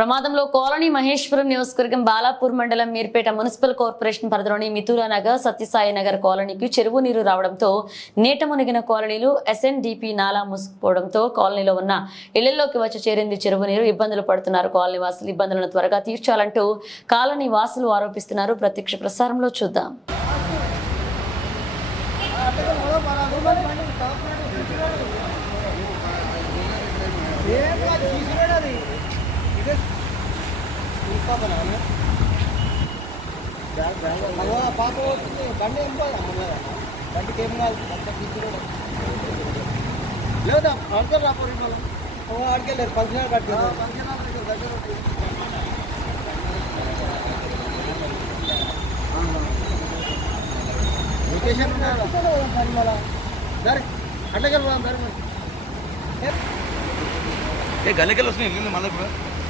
ప్రమాదంలో కాలనీ మహేశ్వరం నియోజకవర్గం బాలాపూర్ మండలం మీర్పేట మున్సిపల్ కార్పొరేషన్ పరిధిలోని మిథులా నగర్ సత్యసాయి నగర్ కాలనీకి చెరువు నీరు రావడంతో నీట మునిగిన కాలనీలు ఎస్ఎన్డిపి నాలా మూసుకుపోవడంతో కాలనీలో ఉన్న ఇళ్ళలోకి వచ్చి చేరింది చెరువు నీరు. ఇబ్బందులు పడుతున్నారు కాలనీ వాసులు. ఇబ్బందులను త్వరగా తీర్చాలంటూ కాలనీ వాసులు ఆరోపిస్తున్నారు. ప్రత్యక్ష ప్రసారంలో చూద్దాం. పాప వచ్చింది బండి ఏం పోదా బండికి ఏం కాదు అంత తీసుకురాడు లేదా అడగలు రాపోరు మళ్ళీ అడిగలేరు పంచనాలు కట్టారు లొకేషన్ మళ్ళా సరే అడ్డగలు రా సరే మరి ఏ గల్లకెళ్ళి వస్తున్నాయి నీళ్ళు మళ్ళీ ఇప్పుడు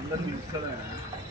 అందరికీ ఇస్తారా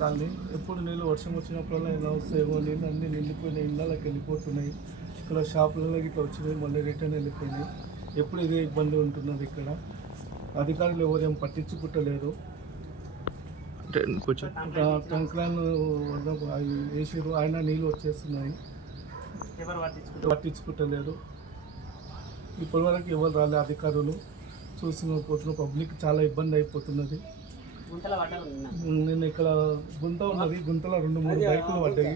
కాలనీ. ఎప్పుడు నీళ్ళు వర్షం వచ్చినప్పుడల్లా ఇలా వస్తాయేమో నీళ్ళు అన్నీ నిండిపోయినాయి ఇళ్ళకి వెళ్ళిపోతున్నాయి. ఇక్కడ షాపులలో ఇట్లా వచ్చినాయి మళ్ళీ రిటర్న్ వెళ్ళిపోయినాయి. ఎప్పుడు ఇదే ఇబ్బంది ఉంటున్నది ఇక్కడ? అధికారులు ఎవరేం పట్టించుకుంటలేరు. ఇంకా ట్యాంక్ లైన్ వల్ల అవి వేసిరు ఆయన నీళ్ళు వచ్చేస్తున్నాయి. పట్టించుకుంటలేరు? ఇప్పటి వరకు ఎవరు రాలే అధికారులు. చూసిన పోతున్న పబ్లిక్ చాలా ఇబ్బంది అయిపోతున్నది. నేను ఇక్కడ గుంత ఉన్నది గుంతలో రెండు మూడు బైకులు పడ్డాయి.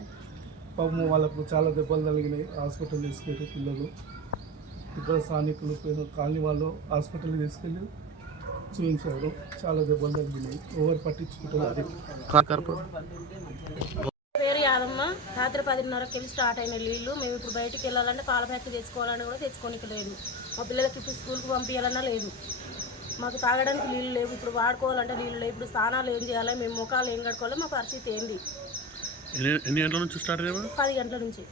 పాపం వాళ్ళకు చాలా దెబ్బలు తగిలినాయి. హాస్పిటల్ తీసుకెళ్ళి పిల్లలు ఇక్కడ స్థానికులు కాలనీ వాళ్ళు హాస్పిటల్కి తీసుకెళ్ళి చూపించారు చాలా దెబ్బలు తగిలినాయి. ఎవరు పట్టించుకుంటారు అది. పేరు యాదమ్మ. రాత్రి పదిన్నరకి వెళ్ళి స్టార్ట్ అయిన నీళ్ళు మేము ఇప్పుడు బయటికి వెళ్ళాలంటే పాల ప్యాకెట్ తెచ్చుకోవాలని కూడా తెచ్చుకోనికి లేదు మా పిల్లలకి ఇప్పుడు స్కూల్కి పంపించాలన్నా లేదు. మాకు తాగడానికి నీళ్ళు లేవు ఇప్పుడు వాడుకోవాలంటే నీళ్ళు లేవు ఇప్పుడు స్నానాలు ఏం చేయాలి మేము ముఖాలు ఏం కట్టుకోవాలి మా పరిస్థితి ఏంది? ఎన్ని గంటల నుంచి స్టార్ట్ పది గంటల నుంచి.